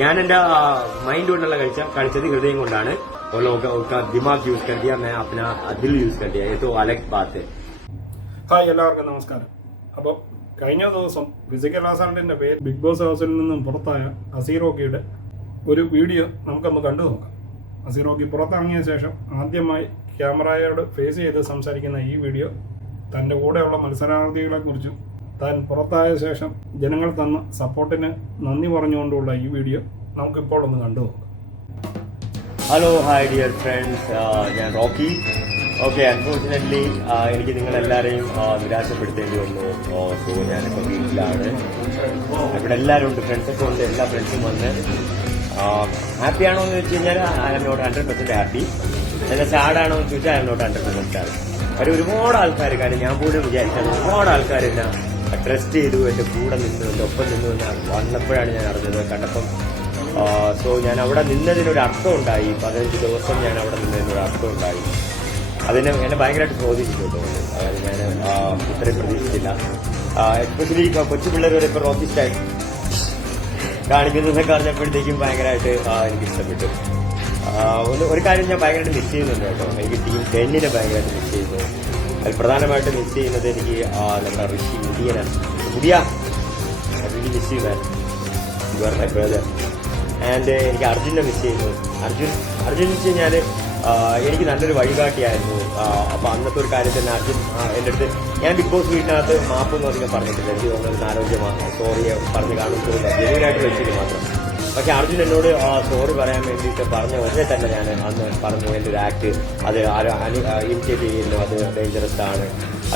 ഞാൻ എന്റെ माइंड കൊണ്ടുള്ള കളിച്ചത് ഹൃദയം കൊണ്ടാണ്. वो लोग उनका दिमाग यूज कर दिया, मैं अपना दिल यूज कर दिया. ये तो अलग बात है. ഹായ്, എല്ലാവർക്കും നമസ്കാരം. അപ്പോൾ കഴിഞ്ഞ ദിവസം ഫിസിക്കൽ അസാൾട്ടിന്റെ പേര് ബിഗ് ബോസ് ഹൗസിൽ നിന്നും പുറത്തായ അസീറോക്കിയുടെ ഒരു വീഡിയോ നമുക്കൊന്ന് കണ്ടു നോക്കാം. അസീറോക്കി പുറത്തിറങ്ങിയ ശേഷം ആദ്യമായി ക്യാമറയോട് ഫേസ് ചെയ്ത് സംസാരിക്കുന്ന ഈ വീഡിയോ തൻ്റെ കൂടെയുള്ള മത്സരാർത്ഥികളെക്കുറിച്ചും താൻ പുറത്തായ ശേഷം ജനങ്ങൾ തന്ന സപ്പോർട്ടിന് നന്ദി പറഞ്ഞുകൊണ്ടുള്ള ഈ വീഡിയോ നമുക്കിപ്പോൾ ഒന്ന് കണ്ടു നോക്കാം. ഹലോ, ഹായ് ഡിയർ ഫ്രണ്ട്സ്, ഞാൻ റോക്കി. ഓക്കെ, അൺഫോർച്ചുനേറ്റ്ലി എനിക്ക് നിങ്ങളെല്ലാവരെയും നിരാശപ്പെടുത്തേണ്ടി വന്നു. സോ ഞാനിപ്പോൾ വീട്ടിലാണ്. ഇവിടെ എല്ലാവരും ഉണ്ട്, ഫ്രണ്ട്സൊക്കെ ഉണ്ട്. എല്ലാ ഫ്രണ്ട്സും വന്ന് ഹാപ്പിയാണോ എന്ന് വെച്ച് കഴിഞ്ഞാൽ ഐ ആം നോട്ട് 100% ഹാപ്പി. എന്നാൽ സാഡാണോ എന്ന് ചോദിച്ചാൽ ഐ ആം നോട്ട് 100% സാഡ്. കാര്യം ഒരുപാട് ആൾക്കാർ, കാര്യം ഞാൻ പോലും വിചാരിച്ചത് ഒരുപാട് ആൾക്കാർ എന്നെ ട്രസ്റ്റ് ചെയ്തു, എൻ്റെ കൂടെ നിന്നു, എൻ്റെ ഒപ്പം നിന്നു എന്ന് വന്നപ്പോഴാണ് ഞാൻ അറിഞ്ഞത്, കണ്ടപ്പം. സോ ഞാൻ അവിടെ നിന്നതിനൊരു അർത്ഥം ഉണ്ടായി. 15 ദിവസം ഞാൻ അവിടെ നിന്നതിനൊരു അർത്ഥം ഉണ്ടായി. അതിനെ എന്നെ ഭയങ്കരമായിട്ട് സ്വാധീനിച്ചു. അതായത് ഞാൻ ഇത്രയും പ്രതീക്ഷിച്ചില്ല. എസ്പെഷ്യലി കൊച്ചു പിള്ളേർ വരെ ഇപ്പോൾ റോക്കി സ്റ്റൈൽ കാണിക്കുന്നതൊക്കെ അറിഞ്ഞപ്പോഴത്തേക്കും ഭയങ്കരമായിട്ട് എനിക്ക് ഇഷ്ടപ്പെട്ടു. ഒരു കാര്യം ഞാൻ ഭയങ്കരമായിട്ട് മിസ് ചെയ്യുന്നുണ്ട് കേട്ടോ. എനിക്ക് ടീം 10നെ ഭയങ്കരമായിട്ട് മിസ് ചെയ്യുന്നു. അതിൽ പ്രധാനമായിട്ട് മിസ് ചെയ്യുന്നത് എനിക്ക് നമ്മുടെ ഋഷി മുടിയനാണ്. മിസ് ചെയ്യുന്നത് മൈ ബ്രദർ. ആൻഡ് എനിക്ക് അർജുനെ മിസ് ചെയ്യുന്നു. അർജുൻ എന്ന് വെച്ച് കഴിഞ്ഞാൽ എനിക്ക് നല്ലൊരു വഴികാട്ടിയായിരുന്നു. അപ്പൊ അന്നത്തെ ഒരു കാര്യത്തിൽ അർജുൻ എൻ്റെ അടുത്ത്, ഞാൻ ബിഗ് ബോസ് വീട്ടിനകത്ത് മാപ്പൊന്നും അധികം പറഞ്ഞിട്ടില്ല. എനിക്ക് തോന്നുന്നത് 4-5 സോറി പറഞ്ഞ് കാണുന്നില്ല, ജെന്യൂനായിട്ട് വെച്ചിട്ട് മാത്രം. പക്ഷെ അർജുൻ എന്നോട് സോറി പറയാൻ വേണ്ടിയിട്ട് പറഞ്ഞ ഉടനെ തന്നെ ഞാൻ അന്ന് പറഞ്ഞു, എൻ്റെ ഒരു ആക്ട് അത് ഇമിറ്റേറ്റ് ചെയ്യുന്നു, അത് ഡേഞ്ചറസ് ആണ്,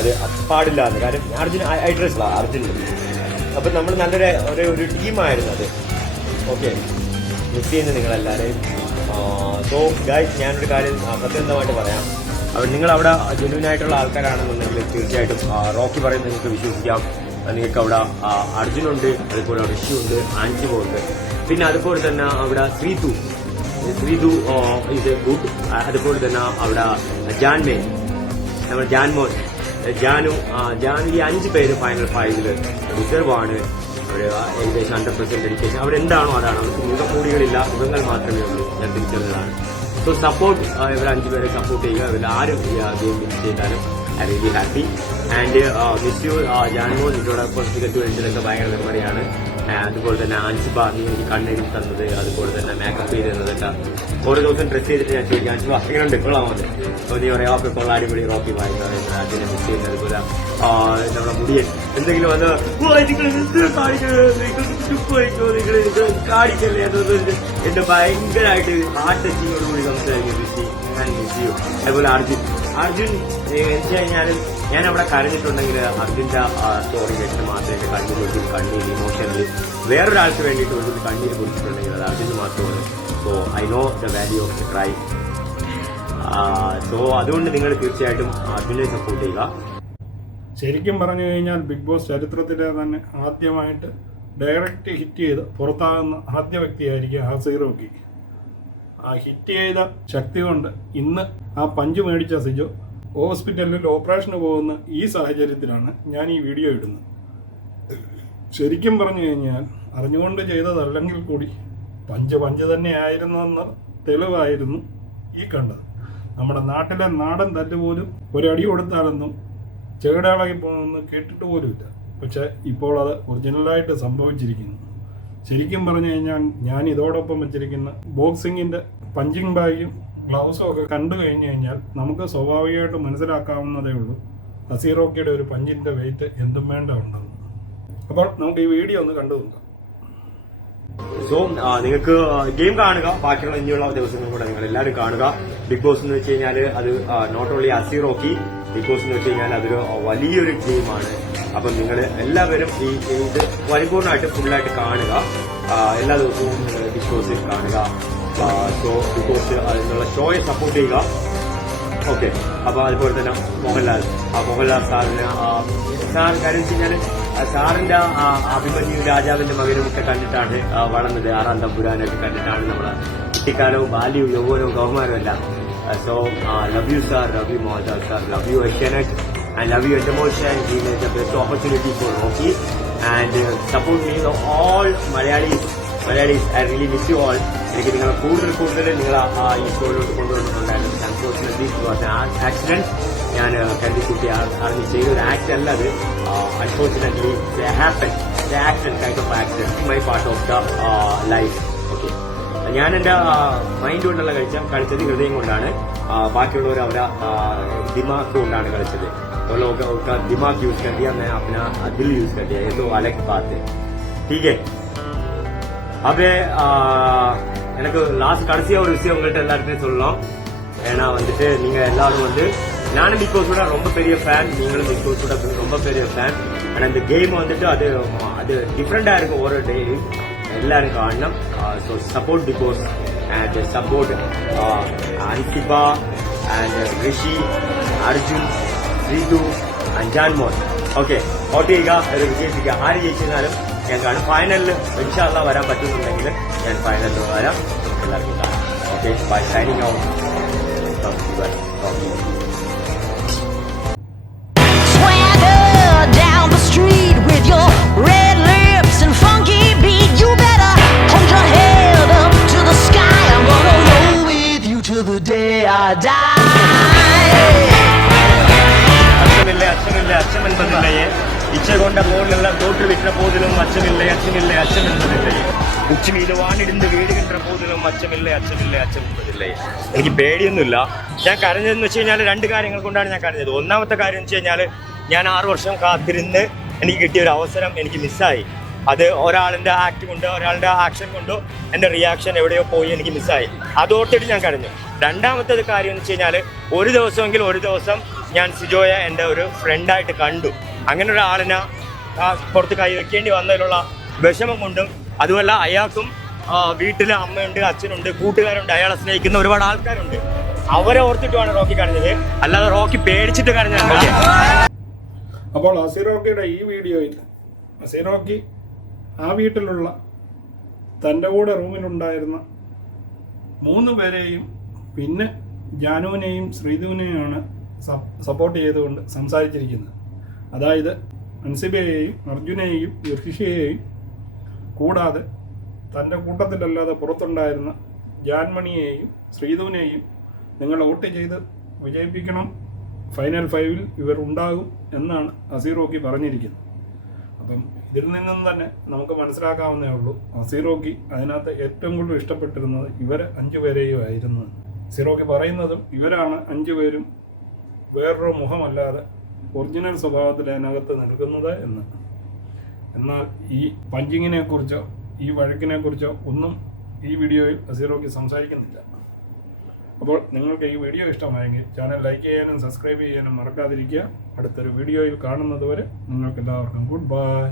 അത് പാടില്ല എന്ന്. കാര്യം അർജുൻ ഐ ട്രസ്റ്റ് അർജുൻ. അപ്പൊ നമ്മൾ നല്ലൊരു ഒരു ടീമായിരുന്നു അത്. ഓക്കെ, മിസ് ചെയ്യുന്നു നിങ്ങളെല്ലാവരെയും. സോ ഗൈസ്, ഞാനൊരു കാര്യം സത്യസന്ധമായിട്ട് പറയാം. നിങ്ങളവിടെ ജെന്യൂനായിട്ടുള്ള ആൾക്കാരാണെന്നുണ്ടെങ്കിൽ തീർച്ചയായിട്ടും റോക്കി പറയുന്നത് നിങ്ങൾക്ക് വിശ്വസിക്കാം. നിങ്ങൾക്ക് അവിടെ അർജുനുണ്ട്, അതുപോലെ ഋഷി ഉണ്ട്, ആൻസിബോ ഉണ്ട്, പിന്നെ അതുപോലെ തന്നെ അവിടെ ശ്രീതു ഇത് ഗുഡ്. അതുപോലെ തന്നെ അവിടെ ജാൻമേൻ, നമ്മുടെ ജാൻമോൻ, ജാനു ഈ 5 പേര് ഫൈനൽ 5 റിസർവ് ആണ്. അവർ ഏകദേശം 100% ഡെഡിക്കേഷൻ. അവരെന്താണോ അതാണ്. അവർക്ക് മുഖംമൂടികളില്ല, മുഖങ്ങൾ മാത്രമേ ഉള്ളൂ. ഞാൻ തിരിച്ചറിഞ്ഞതാണ്. സോ സപ്പോർട്ട്, ഇവർ 5 പേരെ സപ്പോർട്ട് ചെയ്യുക. ഇവർ ആരും ഗെയിം മിസ് ചെയ്താലും I really happy. And miss you Jaanmoni. നിന്നോടൊപ്പം ടിക്കറ്റ് വേണ്ടതൊക്കെ ഭയങ്കര മെമ്മറിയാണ്. അതുപോലെ തന്നെ ആൻസിബ, നീ എനിക്ക് കണ്ണെഴുതി തന്നത്, അതുപോലെ തന്നെ മേക്കപ്പ് ചെയ്ത് തന്നതൊക്കെ ഓരോ ദിവസം ഡ്രസ് ചെയ്തിട്ട് ഞാൻ ചോദിക്കും, ആൻസിബ എങ്ങനെയുണ്ട്, കൊള്ളാമത്. അപ്പോൾ നീ പറയാം ഓക്കെ കൊള്ളാടിപൊളി, റോക്കി വായിക്കുന്നത് അതിനെ മിസ് ചെയ്യുന്നത്. അതുപോലെ നമ്മുടെ മുടിയൻ എന്തെങ്കിലും വന്ന് കാണിക്കല്ലേ എന്നത് എന്റെ ഭയങ്കരമായിട്ട് ഹാർട്ട് ടച്ചിങ്ങോടുകൂടി സംസാരിക്കും ഋഷി. ഞാൻ മിസ് ചെയ്യും. അതുപോലെ അർജുൻ വെച്ച് കഴിഞ്ഞാൽ ഞാൻ അവിടെ കരഞ്ഞിട്ടുണ്ടെങ്കിൽ അർജുന്റെ സ്റ്റോറി കേട്ട് മാത്രമേ എന്റെ കണ്ണീര് ഇമോഷണലി വേറൊരാൾക്ക് വേണ്ടിയിട്ട് ഒരു കണ്ണീര് കുറിച്ചിട്ടുണ്ടെങ്കിൽ അത് അർജുന് മാത്രമാണ്. So I know the value of the cry. So അതുകൊണ്ട് നിങ്ങൾ തീർച്ചയായിട്ടും അർജുനെ സപ്പോർട്ട് ചെയ്യുക. ശരിക്കും പറഞ്ഞു കഴിഞ്ഞാൽ ബിഗ് ബോസ് ചരിത്രത്തിലെ തന്നെ ആദ്യമായിട്ട് ഡയറക്റ്റ് ഹിറ്റ് ചെയ്ത് പുറത്താകുന്ന ആദ്യ വ്യക്തിയായിരിക്കും അസീറോക്കി. ആ ഹിറ്റ് ചെയ്ത ശക്തി കൊണ്ട് ഇന്ന് ആ പഞ്ച് മേടിച്ച സിജോ ഹോസ്പിറ്റലിൽ ഓപ്പറേഷന് പോകുന്ന ഈ സാഹചര്യത്തിലാണ് ഞാൻ ഈ വീഡിയോ ഇടുന്നത്. ശരിക്കും പറഞ്ഞു കഴിഞ്ഞാൽ അറിഞ്ഞുകൊണ്ട് ചെയ്തതല്ലെങ്കിൽ കൂടി പഞ്ച് തന്നെയായിരുന്നെന്ന തെളിവായിരുന്നു ഈ കണ്ടത്. നമ്മുടെ നാട്ടിലെ നാടൻ തല്ലുപോലും ഒരടി കൊടുത്താലൊന്നും ചെകിടയിളകി പോകുമെന്ന് കേട്ടിട്ട് പോലുമില്ല. പക്ഷെ ഇപ്പോൾ അത് ഒറിജിനലായിട്ട് സംഭവിച്ചിരിക്കുന്നു. ശരിക്കും പറഞ്ഞു കഴിഞ്ഞാൽ ഞാൻ ഇതോടൊപ്പം വെച്ചിരിക്കുന്ന ബോക്സിങ്ങിൻ്റെ പഞ്ചിങ് ബാഗും ഗ്ലൗസും ഒക്കെ കണ്ടു കഴിഞ്ഞു കഴിഞ്ഞാൽ നമുക്ക് സ്വാഭാവികമായിട്ട് മനസ്സിലാക്കാവുന്നതേ ഉള്ളൂ അസീറോക്കിയുടെ ഒരു പഞ്ചിൻ്റെ വെയിറ്റ് എന്തും വേണ്ട ഉണ്ടെന്ന്. അപ്പോൾ നമുക്ക് ഈ വീഡിയോ ഒന്ന് കണ്ടു നോക്കാം. സോ നിങ്ങൾക്ക് ഗെയിം കാണുക, ബാക്കിയുള്ള ഇനിയുള്ള ദിവസങ്ങളും കൂടെ നിങ്ങൾ എല്ലാവരും കാണുക. ബിഗ് ബോസ് എന്ന് വെച്ച് കഴിഞ്ഞാൽ അത് നോട്ട് ഓൺലി അസീറോക്കി, ബിഗ് ബോസ് എന്ന് വെച്ച് കഴിഞ്ഞാൽ അതൊരു വലിയൊരു ഗെയിമാണ്. അപ്പം നിങ്ങൾ എല്ലാവരും ഇത് പരിപൂർണമായിട്ട് ഫുള്ളായിട്ട് കാണുക. എല്ലാ ദിവസവും ബിഗ് ബോസിൽ കാണുക. സോ ബിഗ് ബോസ് അതിനുള്ള ഷോയെ സപ്പോർട്ട് ചെയ്യുക. ഓക്കെ, അപ്പോൾ അതുപോലെ തന്നെ മോഹൻലാൽ സാറിന് കാര്യം വെച്ച് കഴിഞ്ഞാൽ സാറിന്റെ അഭിമന്യു രാജാവിന്റെ മകനും ഒക്കെ കണ്ടിട്ടാണ് വളർന്നത്. 6-ാം തമ്പുരാനൊക്കെ കണ്ടിട്ടാണ് നമ്മളെ കുട്ടിക്കാലവും ബാല്യവും യൗവനവും കൗമാരവും എല്ലാം. So love you sir, love you Mohanlal sir, love you Asianet, and love you emotion. He is the best opportunity for Rocky, and support me all Malayalis Malayalis I really miss you all. എനിക്ക് നിങ്ങൾ കൂടുതൽ നിങ്ങൾ ഈ ഷോയിലോട്ട് കൊണ്ടുവന്നിട്ടുണ്ടായിരുന്നു. Unfortunately accident ഞാൻ കരുതിക്കുട്ടി അറിഞ്ഞ് ചെയ്തൊരു act അല്ല അത്. Unfortunately happen accident kind of accident my part of the life. Okay, ഞാൻ എൻ്റെ മൈൻഡ് കൊണ്ടുള്ള കളിച്ചത് ഹൃദയം കൊണ്ടാണ്. ബാക്കിയുള്ളവർ അവരെ ദിമാഗ് കൊണ്ടാണ് കളിച്ചത്. वो लोग उनका दिमाग यूज कर दिया, मैं अपना दिल यूज कर दिया. ये तो अलग बात है. ठीक है. अब எனக்கு லாஸ்ட் கடைசியாக ஒரு விஷயம் உங்கள்கிட்ட எல்லாருக்குமே சொல்லலாம். ஏன்னா வந்துட்டு நீங்கள் எல்லாரும் வந்து நானும் பிக் பாஸோட ரொம்ப பெரிய ஃபேன், நீங்களும் பிக் பாஸோட ரொம்ப பெரிய ஃபேன். ஆனால் இந்த கேம் வந்துட்டு அது டிஃப்ரெண்டாக இருக்கும் ஒரு டெய்லி எல்லாரும் காரணம். So support Bigg Boss and support Ansiba and Rishi, Arjun, Sreethu and Jaanmoni. Okay, vote ചെയ്യുക, അത് വിജയിപ്പിക്കുക. ആര് ജയിച്ചാലും ഞാൻ കാണും. ഫൈനലിൽ ഇൻഷാല്ലാ വരാൻ പറ്റുന്നുണ്ടെങ്കിൽ ഞാൻ ഫൈനലിൽ വരാം. എല്ലാവർക്കും കാണാം. Okay, bye, signing out. Swagger down the street with your red lips and funky beat. You better hold your head up to the sky. I'm gonna roll with you till the day I die. அச்சம் என்பதில்லையே, இச்சை கொண்ட போலெல்லாம் தோற்றுவிட்ட போதிலும் அச்சமில்லை என்பதில்லையே, ഉച്ച മീത് വാണിടുന്ന് വീടുകിன்ற പോതിലും അച്ചമില്ലേ അച്ചം என்பதில்லை. എനിക്ക് പേടിയൊന്നുമില്ല. ഞാൻ കരഞ്ഞതെന്ന് വെച്ച് കഴിഞ്ഞാൽ 2 കാര്യങ്ങൾ കൊണ്ടാണ് ഞാൻ കരഞ്ഞത്. ഒന്നാമത്തെ കാര്യം എന്ന് വെച്ച് കഴിഞ്ഞാൽ ഞാൻ 6 വർഷം കാത്തിരുന്ന് എനിക്ക് കിട്ടിയ ഒരു അവസരം എനിക്ക് മിസ്സായി. അത് ഒരാളുടെ ആക്ട് കൊണ്ടോ ഒരാളുടെ ആക്ഷൻ കൊണ്ടോ എൻ്റെ റിയാക്ഷൻ എവിടെയോ പോയി എനിക്ക് മിസ്സായി. അതോർത്തിട്ട് ഞാൻ കരഞ്ഞു. രണ്ടാമത്തെ കാര്യം എന്ന് വെച്ച് കഴിഞ്ഞാൽ ഒരു ദിവസം ഞാൻ സിജോയെ എൻ്റെ ഒരു ഫ്രണ്ടായിട്ട് കണ്ടു. അങ്ങനെ ഒരാളിനെ പുറത്ത് കൈ വെക്കേണ്ടി വന്നതിലുള്ള വിഷമം കൊണ്ടും, അതുമല്ല അയാൾക്കും വീട്ടിൽ അമ്മയുണ്ട്, അച്ഛനുണ്ട്, കൂട്ടുകാരുണ്ട്, അയാളെ സ്നേഹിക്കുന്ന ഒരുപാട് ആൾക്കാരുണ്ട്. അവരെ ഓർത്തിട്ടുമാണ് റോക്കി കരഞ്ഞത്, അല്ലാതെ റോക്കി പേടിച്ചിട്ട് കരഞ്ഞത്. അപ്പോൾ അസീറോക്കിയുടെ ഈ വീഡിയോയിൽ അസീറോക്കി ആ വീട്ടിലുള്ള തൻ്റെ കൂടെ റൂമിലുണ്ടായിരുന്ന 3 പേരെയും പിന്നെ ജാനുവിനെയും ശ്രീധുവിനെയുമാണ് സപ്പോർട്ട് ചെയ്തുകൊണ്ട് സംസാരിച്ചിരിക്കുന്നത്. അതായത് അൻസിബയെയും അർജുനെയും ഋഷിയെയും കൂടാതെ തൻ്റെ കൂട്ടത്തിലല്ലാതെ പുറത്തുണ്ടായിരുന്ന ജാൻമണിയെയും ശ്രീധുവിനെയും നിങ്ങൾ വോട്ട് ചെയ്ത് വിജയിപ്പിക്കണം, ഫൈനൽ 5-ൽ ഇവർ ഉണ്ടാകും എന്നാണ് അസീറോക്കി പറഞ്ഞിരിക്കുന്നത്. അപ്പം ഇതിൽ നിന്നും തന്നെ നമുക്ക് മനസ്സിലാക്കാവുന്നേ ഉള്ളൂ അസീറോക്കി അതിനകത്ത് ഏറ്റവും കൂടുതൽ ഇഷ്ടപ്പെട്ടിരുന്നത് ഇവരെ 5 പേരെയും ആയിരുന്നു. അസീറോക്കി പറയുന്നതും ഇവരാണ് 5 പേരും വേറൊരു മുഖമല്ലാതെ ഒറിജിനൽ സ്വഭാവത്തിൽ അതിനകത്ത് നിൽക്കുന്നത് എന്ന്. എന്നാൽ ഈ പഞ്ചിങ്ങിനെ കുറിച്ചോ ഈ വഴക്കിനെ കുറിച്ചോ ഒന്നും ഈ വീഡിയോയിൽ അസീറോക്കി സംസാരിക്കുന്നില്ല. അപ്പോൾ നിങ്ങൾക്ക് ഈ വീഡിയോ ഇഷ്ടമായെങ്കിൽ ചാനൽ ലൈക്ക് ചെയ്യാനും സബ്സ്ക്രൈബ് ചെയ്യാനും മറക്കാതിരിക്കുക. അടുത്തൊരു വീഡിയോയിൽ കാണുന്നത് വരെ നിങ്ങൾക്ക് എല്ലാവർക്കും ഗുഡ് ബൈ.